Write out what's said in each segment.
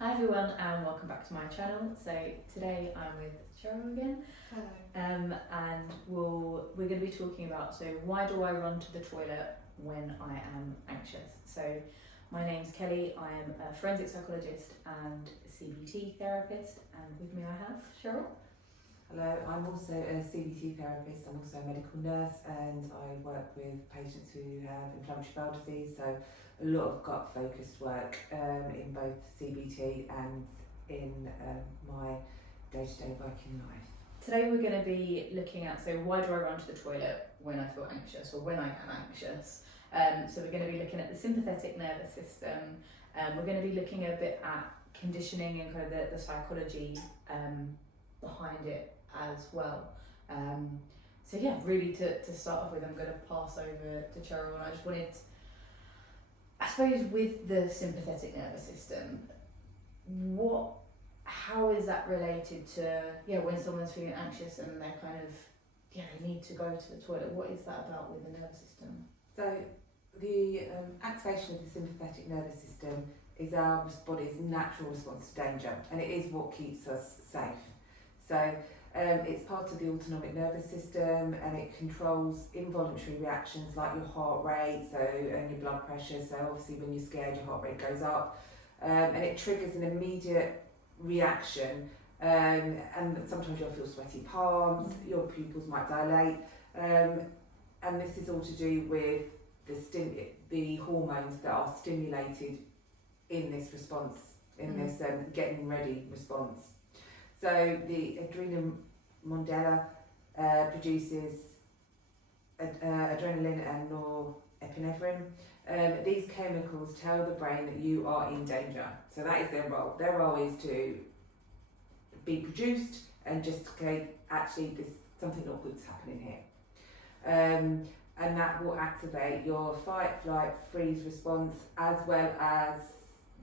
Hi everyone and welcome back to my channel. So today I'm with Cheryl again. Hello. And we're going to be talking about why do I run to the toilet when I am anxious. So my name's Kelly, I am a forensic psychologist and CBT therapist, and with me I have Cheryl. Hello, I'm also a CBT therapist. I'm also a medical nurse and I work with patients who have inflammatory bowel disease, so a lot of gut focused work in both CBT and in my day-to-day working life. Today we're going to be looking at why do I run to the toilet when I feel anxious or when I am anxious. So we're going to be looking at the sympathetic nervous system. We're going to be looking a bit at conditioning and kind of the psychology behind it as well. So yeah, really to start off with, I'm going to pass over to Cheryl, and I just wanted, I suppose, with the sympathetic nervous system, how is that related to when someone's feeling anxious and they're kind of they need to go to the toilet? What is that about with the nervous system? So the activation of the sympathetic nervous system is our body's natural response to danger, and it is what keeps us safe. So it's part of the autonomic nervous system, and it controls involuntary reactions like your heart rate, and your blood pressure. So obviously when you're scared, your heart rate goes up, and it triggers an immediate reaction, and sometimes you'll feel sweaty palms, your pupils might dilate, and this is all to do with the hormones that are stimulated in this response, this getting ready response. So the adrenal produces adrenaline and norepinephrine. These chemicals tell the brain that you are in danger. So that is their role. Their role is to be produced and just actually something not good's happening here. And that will activate your fight, flight, freeze response, as well as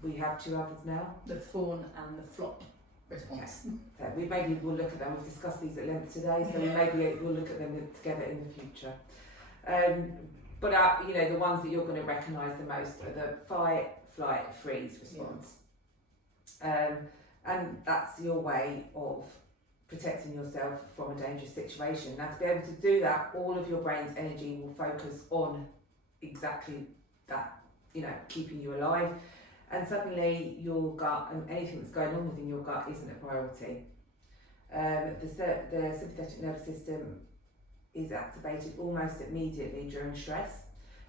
we have two others now. The fawn and the flop response. So maybe we'll look at them. We've discussed these at length today, so maybe we'll look at them together in the future. But the ones that you're going to recognise the most are the fight, flight, freeze response. And that's your way of protecting yourself from a dangerous situation. Now, to be able to do that, all of your brain's energy will focus on exactly that, keeping you alive. And suddenly your gut and anything that's going on within your gut isn't a priority. The sympathetic nervous system is activated almost immediately during stress.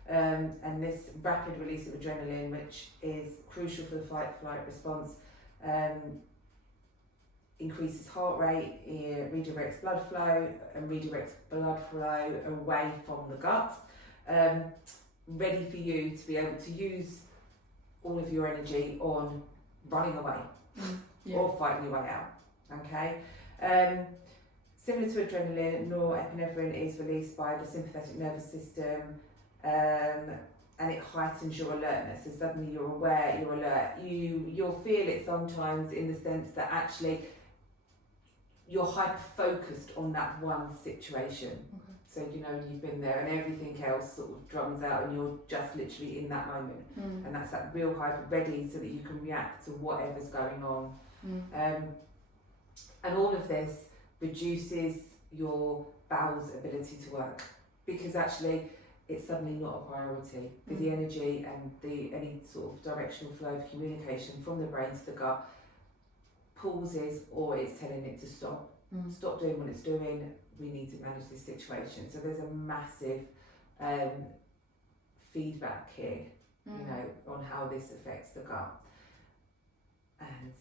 And this rapid release of adrenaline, which is crucial for the fight-flight response, increases heart rate, redirects blood flow away from the gut, ready for you to be able to use all of your energy on running away or fighting your way out. Okay. Similar to adrenaline, norepinephrine is released by the sympathetic nervous system, and it heightens your alertness. So suddenly you're aware, you're alert. You'll feel it sometimes in the sense that actually you're hyper focused on that one situation. Okay. So you've been there, and everything else sort of drums out, and you're just literally in that moment. And that's that real hyper ready, so that you can react to whatever's going on. And all of this reduces your bowel's ability to work, because actually it's suddenly not a priority. The energy and any sort of directional flow of communication from the brain to the gut pauses, or it's telling it to stop. Stop doing what it's doing. We need to manage this situation. So there's a massive feedback here, on how this affects the gut. And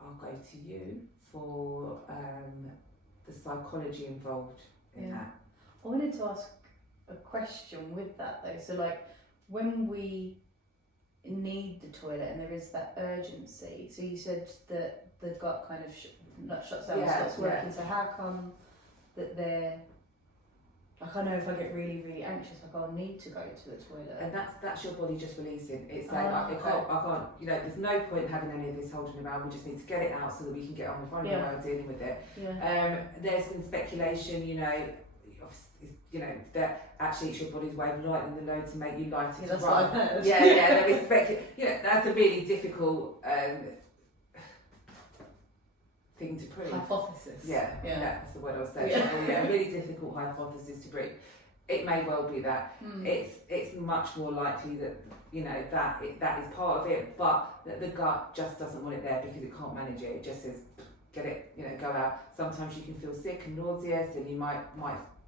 I'll go to you for the psychology involved in that. I wanted to ask a question with that though. So when we need the toilet and there is that urgency, so you said that the gut kind of shuts down and stops working. So how come that they're I know if I get really, really anxious, I'll need to go to the toilet. And that's your body just releasing. It's like, I can't, there's no point having any of this holding around. We just need to get it out so that we can get on with finding a way of dealing with it. There's been speculation, that actually it's your body's way of lightening the load to make you lighter to that's run. what I've heard. There is that's a really difficult thing to prove. Hypothesis. Yeah, that's the word I was saying. A really difficult hypothesis to prove. It may well be that. It's much more likely that that is part of it, but that the gut just doesn't want it there because it can't manage it. It just says, get it, go out. Sometimes you can feel sick and nauseous, and you might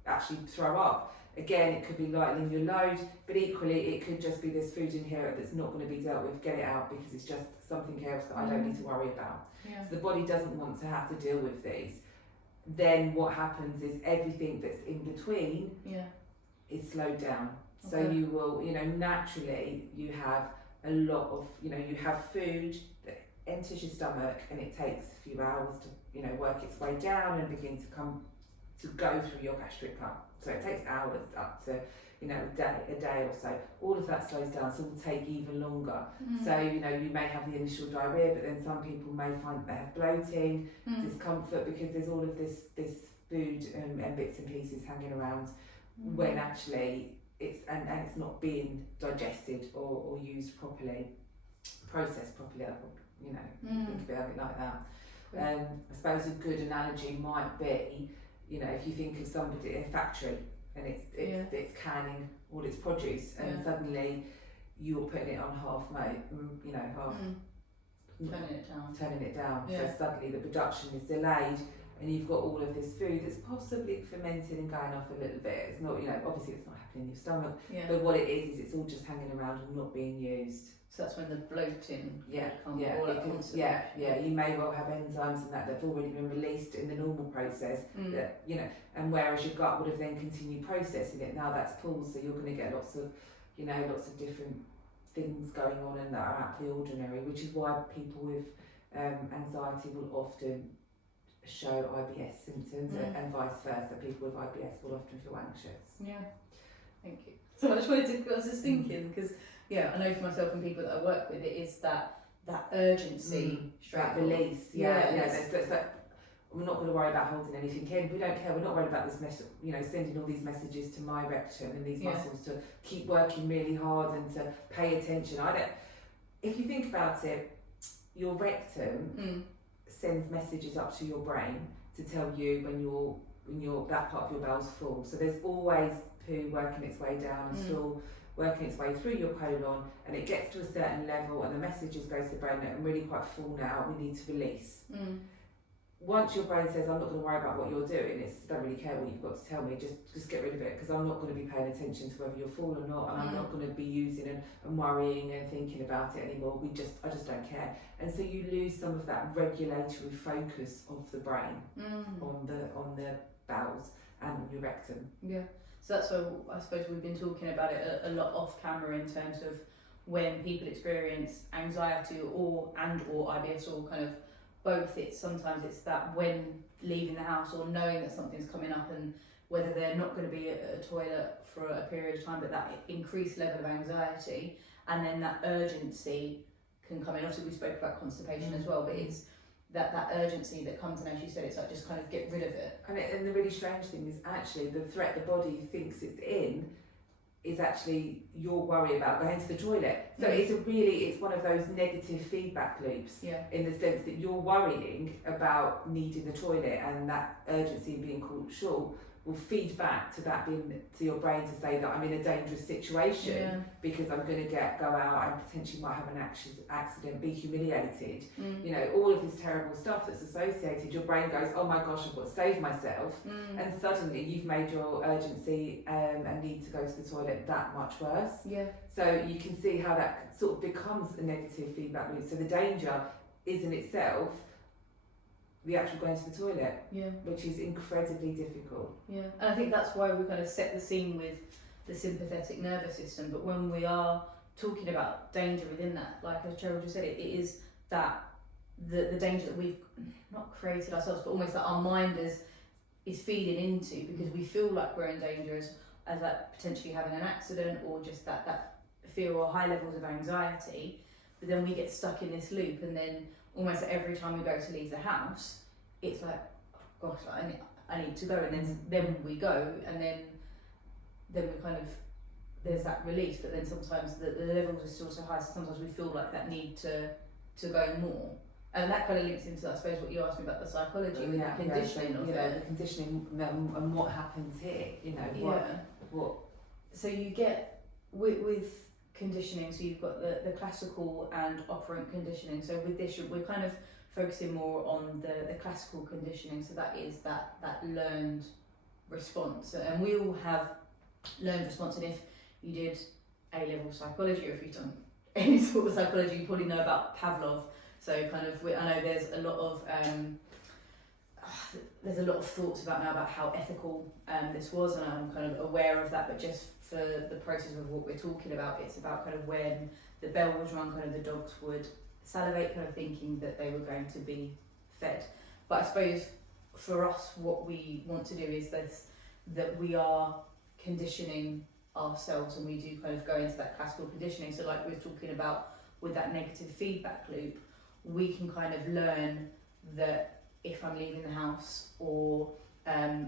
actually throw up. Again, it could be lightening your load, but equally it could just be this food in here that's not going to be dealt with. Get it out because it's just something else that I don't need to worry about. Yeah. So the body doesn't want to have to deal with these. Then what happens is everything that's in between is slowed down. So you will, naturally you have a lot of, you have food that enters your stomach and it takes a few hours to, work its way down and begin to go through your gastric tract. So it takes hours up to, a day or so. All of that slows down, so it will take even longer. So, you may have the initial diarrhea, but then some people may find that they have bloating, discomfort, because there's all of this food and bits and pieces hanging around when actually it's not being digested or used properly, processed properly. Think about it like that. I suppose a good analogy might be, if you think of somebody, a factory, and it's canning all its produce, and suddenly you're putting it on half turning it down. So suddenly the production is delayed, and you've got all of this food that's possibly fermented and going off a little bit. It's not, obviously it's not happening in your stomach, but what it is it's all just hanging around and not being used. So that's when the bloating because you may well have enzymes and that have already been released in the normal process, that and whereas your gut would have then continued processing it, now that's paused, so you're going to get lots of different things going on and that are out of the ordinary, which is why people with anxiety will often show IBS symptoms and vice versa. People with IBS will often feel anxious. Yeah, thank you. So I was just thinking, because I know for myself and people that I work with, it is that urgency, that release. We're not going to worry about holding anything in. We don't care. We're not worried about this sending all these messages to my rectum and these muscles to keep working really hard and to pay attention. If you think about it, your rectum sends messages up to your brain to tell you when that part of your bowel's full. So there's always poo working its way down and stool working its way through your colon, and it gets to a certain level and the messages go to the brain that I'm really quite full now, we need to release. Once your brain says, I'm not going to worry about what you're doing, I don't really care what you've got to tell me, just get rid of it, because I'm not going to be paying attention to whether you're full or not, and I'm not going to be using and worrying and thinking about it anymore. I just don't care. And so you lose some of that regulatory focus of the brain on the bowels and on your rectum. Yeah. So that's why I suppose we've been talking about it a lot off camera, in terms of when people experience anxiety or IBS, or kind of both. Sometimes it's that when leaving the house or knowing that something's coming up, and whether they're not going to be at a toilet for a period of time, but that increased level of anxiety, and then that urgency can come in. Obviously we spoke about constipation as well, but it's that urgency that comes, and as you said, it's like just kind of get rid of it. And the really strange thing is actually the threat the body thinks it's in is actually your worry about going to the toilet. So it's one of those negative feedback loops, in the sense that you're worrying about needing the toilet, and that urgency being caught short will feed back to that being to your brain to say that I'm in a dangerous situation because I'm going to go out and potentially might have an accident, be humiliated. All of this terrible stuff that's associated. Your brain goes, oh my gosh, I've got to save myself, and suddenly you've made your urgency and need to go to the toilet that much worse. So you can see how that sort of becomes a negative feedback loop. So the danger is in itself the actual going to the toilet, which is incredibly difficult. And I think that's why we kind of set the scene with the sympathetic nervous system. But when we are talking about danger within that, like as Cheryl just said, it is that the danger that we've not created ourselves, but almost that our mind is feeding into, because we feel like we're in danger as that potentially having an accident, or just that fear or high levels of anxiety. But then we get stuck in this loop, and then almost every time we go to leave the house, it's like, oh gosh, I need to go, and then we go, and then we kind of, there's that release, but then sometimes the levels are still so high, so sometimes we feel like that need to go more. And that kind of links into, I suppose, what you asked me about the psychology, with the conditioning of it. The conditioning and what happens here, what. So you get, with conditioning, so you've got the classical and operant conditioning. So with this, we're kind of focusing more on the classical conditioning, so that is that learned response. And we all have learned response, and if you did A-level psychology, or if you've done any sort of psychology, you probably know about Pavlov. So kind of, I know there's a lot of thoughts about now about how ethical this was, and I'm kind of aware of that, but just for the process of what we're talking about, it's about kind of when the bell was rung, kind of the dogs would salivate, kind of thinking that they were going to be fed. But I suppose for us, what we want to do is this, that we are conditioning ourselves, and we do kind of go into that classical conditioning. So like we were talking about with that negative feedback loop, we can kind of learn that if I'm leaving the house, or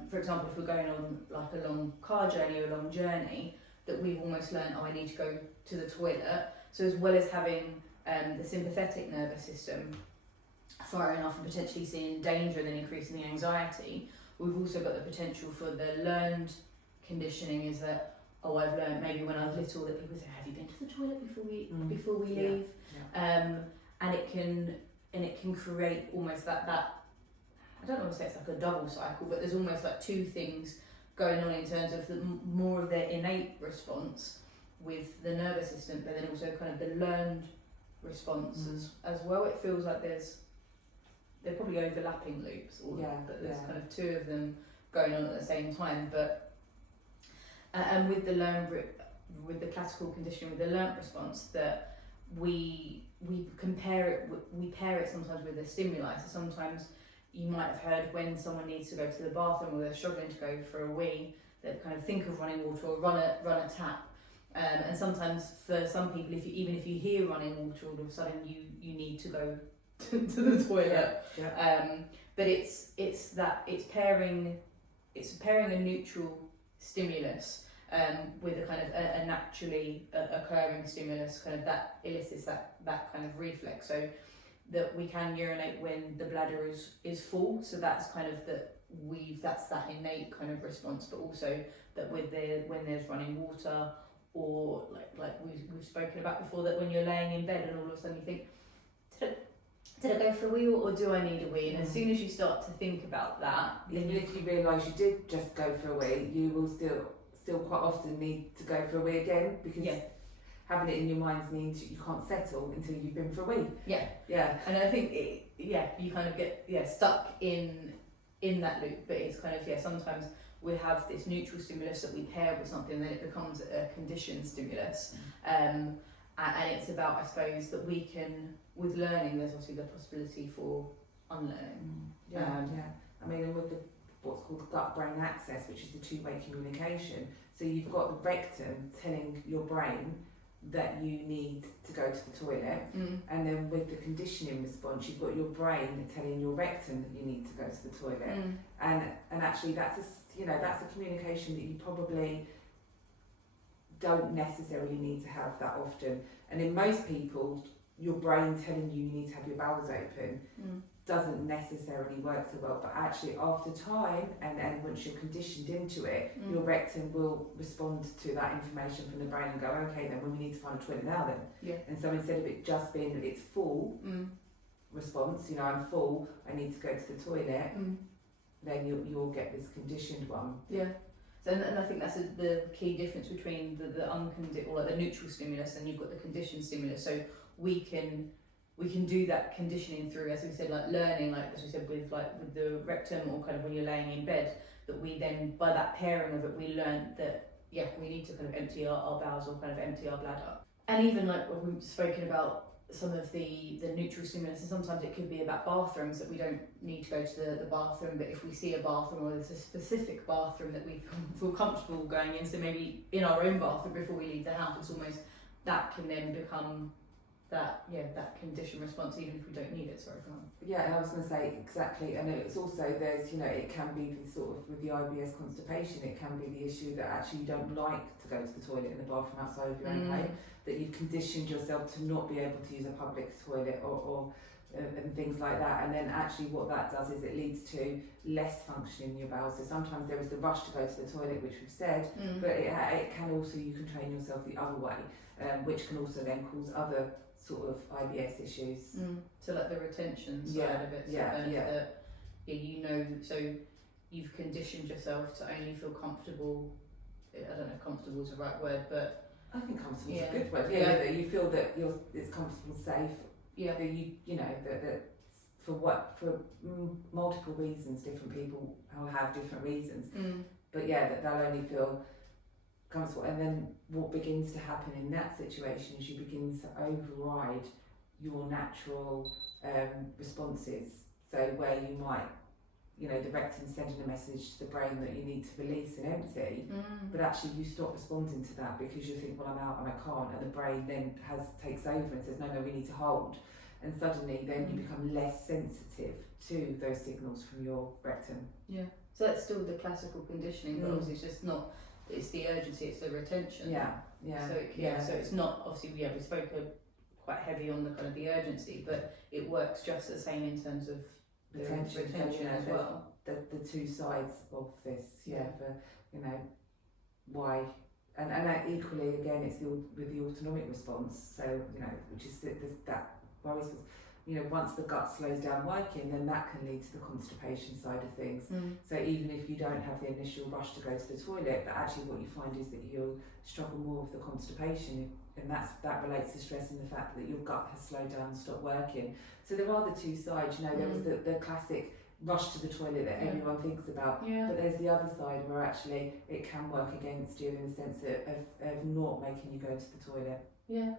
for example, if we're going on like a long car journey or a long journey, that we've almost learned, I need to go to the toilet. So as well as having the sympathetic nervous system firing off and potentially seeing danger and then increasing the anxiety, we've also got the potential for the learned conditioning, is that, I've learned maybe when I was little that people say, have you been to the toilet before we leave? And it can create almost that I don't want to say it's like a double cycle, but there's almost like two things going on in terms of more of their innate response with the nervous system, but then also kind of the learned response as well. It feels like they're probably overlapping loops, but there's kind of two of them going on at the same time. But and with the classical conditioning, with the learnt response, that we pair it sometimes with a stimuli. So sometimes you might have heard when someone needs to go to the bathroom, or they're struggling to go for a wee, they kind of think of running water or run a tap. And sometimes for some people, even if you hear running water, all of a sudden you need to go to the toilet. But it's pairing a neutral stimulus with a kind of a naturally occurring stimulus, kind of that elicits that kind of reflex, so that we can urinate when the bladder is full. So that's kind of that's that innate kind of response, but also that when there's running water, or like we've spoken about before, that when you're laying in bed and all of a sudden you think, did I go for a wee, or do I need a wee? And as soon as you start to think about that, even if you realise you did just go for a wee, you will still quite often need to go for a wee again, because having it in your mind means you can't settle until you've been for a wee. And I think you kind of get stuck in that loop. But it's kind of sometimes we have this neutral stimulus that we pair with something, and then it becomes a conditioned stimulus. And it's about, I suppose, that we can, with learning, there's obviously the possibility for unlearning. I mean, and with what's called gut-brain axis, which is the two-way communication. So you've got the rectum telling your brain that you need to go to the toilet, and then with the conditioning response, you've got your brain telling your rectum that you need to go to the toilet. And actually, that's a communication that you probably don't necessarily need to have that often. And in most people, your brain telling you need to have your bowels open doesn't necessarily work so well, but actually after time and once you're conditioned into it, your rectum will respond to that information from the brain and go, okay, then we need to find a toilet now then. And so instead of it just being it's full response, I'm full, I need to go to the toilet, then you'll get this conditioned one. So, and I think that's the key difference between the neutral stimulus, and you've got the conditioned stimulus. So we can do that conditioning through, as we said, like learning, like as we said with the rectum, or kind of when you're laying in bed, that we then, by that pairing of it, we learn that we need to kind of empty our bowels, or kind of empty our bladder. And even like when we've spoken about some of the neutral stimulus, and sometimes it could be about bathrooms, that we don't need to go to the bathroom, but if we see a bathroom, or there's a specific bathroom that we feel comfortable going in, so maybe in our own bathroom before we leave the house, it's almost that can then become that condition response, even if we don't need it. Sorry, go on. And I was going to say exactly, and it's also there's it can be the sort of, with the IBS constipation, it can be the issue that actually you don't like to go to the toilet in the bathroom outside of your own home, that you've conditioned yourself to not be able to use a public toilet, or and things like that. And then actually what that does is it leads to less function in your bowels. So sometimes there is the rush to go to the toilet, which we've said, but it can also, you can train yourself the other way, which can also then cause other sort of IBS issues. So like the retention side of it, so so you've conditioned yourself to only feel comfortable. I don't know if comfortable is the right word, but I think comfortable is a good word. That you feel that it's comfortable, safe. Yeah. That you know that for multiple reasons, different people will have different reasons. But that they'll only feel comfortable, and then what begins to happen in that situation is you begin to override your natural responses. So where you might, the rectum sending a message to the brain that you need to release and empty, but actually you stop responding to that because you think, well, I'm out and I can't, and the brain then takes over and says, no, we need to hold, and suddenly then you become less sensitive to those signals from your rectum. Yeah. So that's still the classical conditioning, but obviously it's just not. It's the urgency, it's the retention. So it's not, obviously we spoke quite heavy on the kind of the urgency, but it works just the same in terms of the retention as well. The two sides of this, for why, and equally again it's with the autonomic response. So which is that worries. Once the gut slows down working, then that can lead to the constipation side of things. So even if you don't have the initial rush to go to the toilet, but actually what you find is that you'll struggle more with the constipation, and that relates to stress and the fact that your gut has slowed down and stopped working. So there are the two sides. There was the classic rush to the toilet that everyone thinks about, but there's the other side where actually it can work against you in the sense of not making you go to the toilet. Yeah,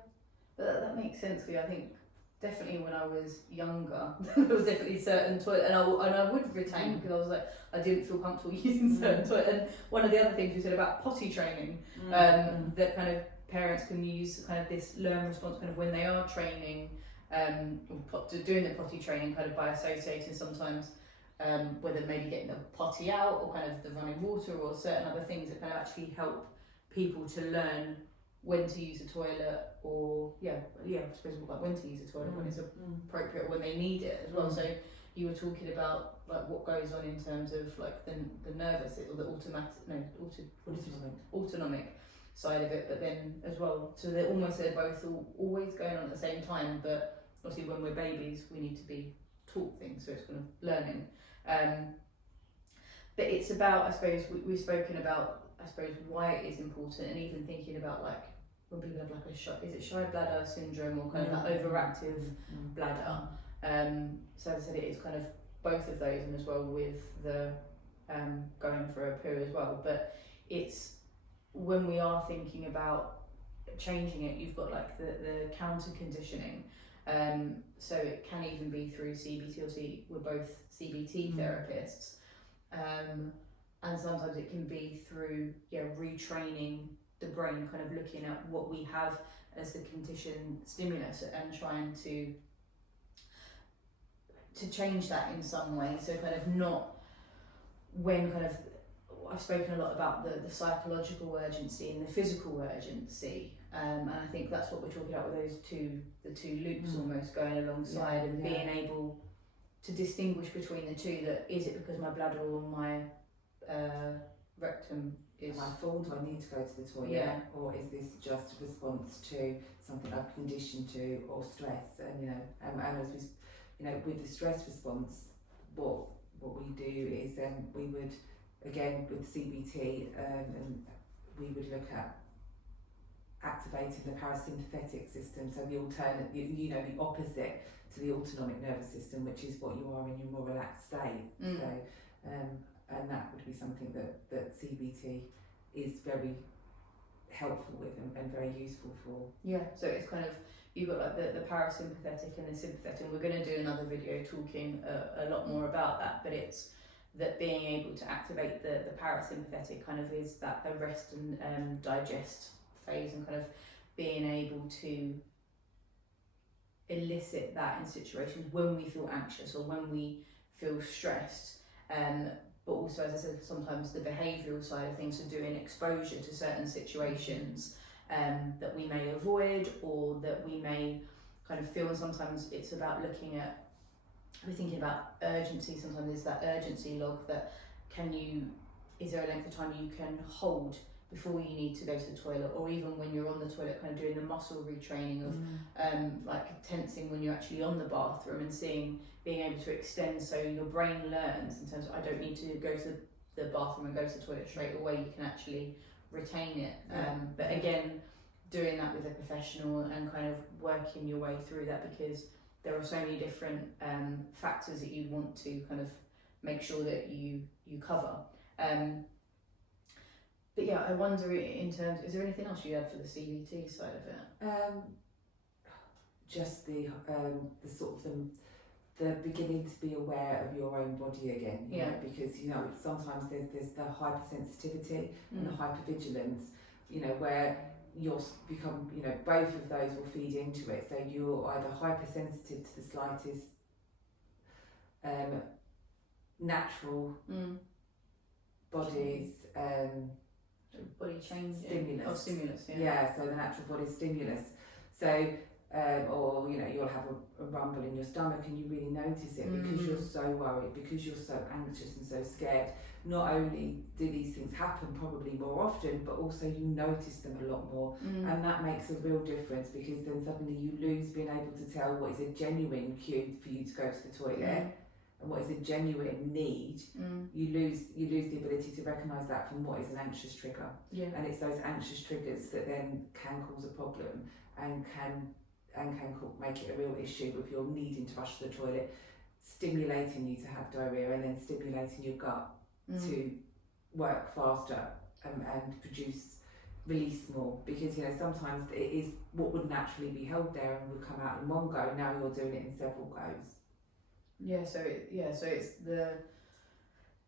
but that makes sense for you. I think definitely when I was younger, there was definitely certain toilet, and I would retain because I was like, I didn't feel comfortable using certain toilet. And one of the other things we said about potty training, that kind of parents can use kind of this learn response kind of when they are training, doing the potty training kind of by associating sometimes whether maybe getting the potty out or kind of the running water or certain other things that kind of actually help people to learn when to use a toilet, or I suppose like when to use a toilet, when it's appropriate, when they need it as well. So you were talking about like what goes on in terms of like the nervous or the autonomic side of it, but then as well, so they're both always going on at the same time, but obviously when we're babies we need to be taught things, so it's kind of learning. But it's about, I suppose, we've spoken about, I suppose, why it is important, and even thinking about like when people have like shy bladder syndrome or kind of that overactive bladder. So as I said, it is kind of both of those, and as well with the going for a poo as well. But it's when we are thinking about changing it, you've got like the counter conditioning. So it can even be through CBT, or we're both CBT therapists. And sometimes it can be through retraining the brain, kind of looking at what we have as the conditioned stimulus and trying to change that in some way. So kind of not when kind of, I've spoken a lot about the psychological urgency and the physical urgency, and I think that's what we're talking about with the two loops almost going alongside, and being able to distinguish between the two. That is it because my bladder or my rectum is... Am I full? Do I need to go to the toilet? Yeah. Or is this just a response to something I've conditioned to, or stress? And and as we, with the stress response, what we do is we would, again with CBT, and we would look at activating the parasympathetic system, so the alternate, the opposite to the autonomic nervous system, which is what you are in your more relaxed state. So, and that would be something that CBT is very helpful with and very useful for. Yeah, so it's kind of, you've got like the parasympathetic and the sympathetic, and we're going to do another video talking a lot more about that, but it's that being able to activate the parasympathetic kind of is that the rest and digest phase, and kind of being able to elicit that in situations when we feel anxious or when we feel stressed, but also, as I said, sometimes the behavioural side of things, so doing exposure to certain situations that we may avoid or that we may kind of feel, and sometimes it's about looking at we're thinking about urgency. Sometimes there's that urgency log that is there a length of time you can hold before you need to go to the toilet, or even when you're on the toilet, kind of doing the muscle retraining of like tensing when you're actually on the bathroom, and being able to extend so your brain learns in terms of, I don't need to go to the bathroom and go to the toilet straight away, you can actually retain it. But again, doing that with a professional and kind of working your way through that, because there are so many different factors that you want to kind of make sure that you cover. But yeah, I wonder in terms, is there anything else you had for the CBT side of it? Just the sort of the beginning to be aware of your own body again, you know, because sometimes there's the hypersensitivity and the hypervigilance, where you'll become, both of those will feed into it. So you're either hypersensitive to the slightest natural body's body change stimulus. So the natural body stimulus. So or you'll have a rumble in your stomach and you really notice it because you're so worried, because you're so anxious and so scared. Not only do these things happen probably more often, but also you notice them a lot more, and that makes a real difference, because then suddenly you lose being able to tell what is a genuine cue for you to go to the toilet and what is a genuine need. You lose the ability to recognise that from what is an anxious trigger, and it's those anxious triggers that then can cause a problem and can make it a real issue with your needing to rush to the toilet, stimulating you to have diarrhoea, and then stimulating your gut to work faster and release more, because sometimes it is what would naturally be held there and would come out in one go. Now you're doing it in several goes. So it's the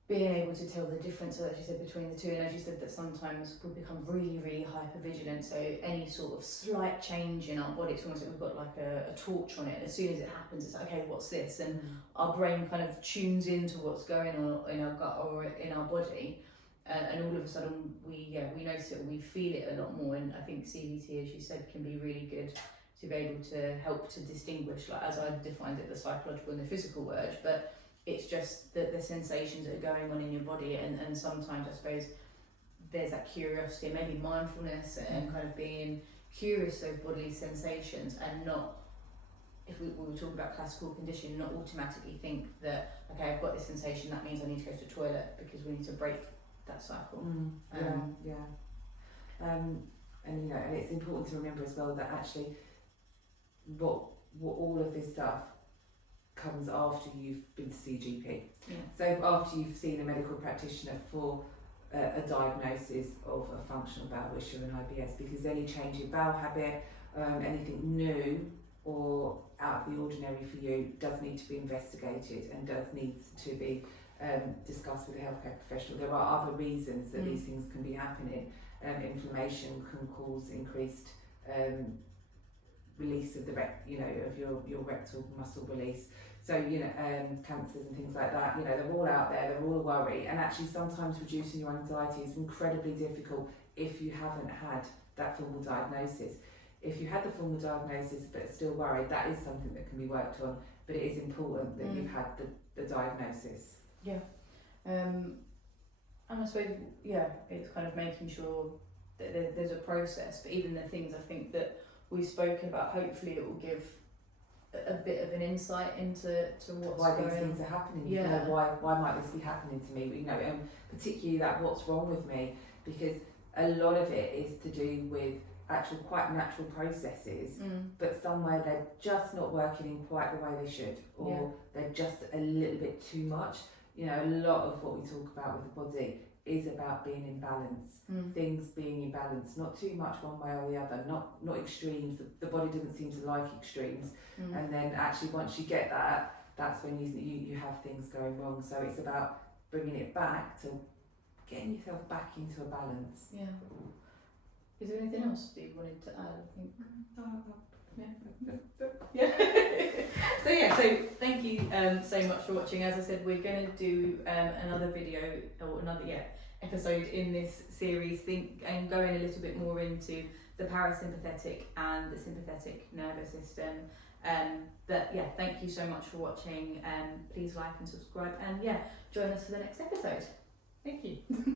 being able to tell the difference, as you said, between the two, and as you said, that sometimes we become really, really hypervigilant. So any sort of slight change in our body, it's almost like we've got like a torch on it, and as soon as it happens, it's like, okay, what's this? And our brain kind of tunes into what's going on in our gut or in our body, and all of a sudden we notice it, or we feel it a lot more. And I think CBT, as you said, can be really good to be able to help to distinguish, like as I defined it, the psychological and the physical urge, but it's just the sensations that are going on in your body, and sometimes I suppose there's that curiosity, maybe mindfulness, and kind of being curious those bodily sensations, and not, if we were talking about classical conditioning, not automatically think that, okay, I've got this sensation, that means I need to go to the toilet, because we need to break that cycle. And it's important to remember as well that actually what all of this stuff comes after you've been to see a GP. So after you've seen a medical practitioner for a diagnosis of a functional bowel issue and IBS, because any change in bowel habit, anything new or out of the ordinary for you, does need to be investigated and does need to be discussed with a healthcare professional. There are other reasons that these things can be happening. Inflammation can cause increased release of of your rectal muscle release. So cancers and things like that, they're all out there, they're all a worry, and actually sometimes reducing your anxiety is incredibly difficult if you haven't had that formal diagnosis. If you had the formal diagnosis but still worried, that is something that can be worked on, but it is important that you've had the diagnosis. And I suppose it's kind of making sure that there's a process, but even the things I think that we've spoken about, hopefully it will give a bit of an insight into what's why going these on. things are happening. Why might this be happening to me? And particularly that what's wrong with me, because a lot of it is to do with actual quite natural processes, but somewhere they're just not working in quite the way they should, or they're just a little bit too much. A lot of what we talk about with the body is about being in balance, things being in balance, not too much one way or the other, not extremes. The body doesn't seem to like extremes, and then actually once you get that, that's when you have things going wrong. So it's about bringing it back to getting yourself back into a balance. Is there anything else that you wanted to add? So thank you so much for watching. As I said, we're going to do another video, or episode in this series, and going a little bit more into the parasympathetic and the sympathetic nervous system. But yeah, thank you so much for watching. Please like and subscribe, and yeah, join us for the next episode. Thank you.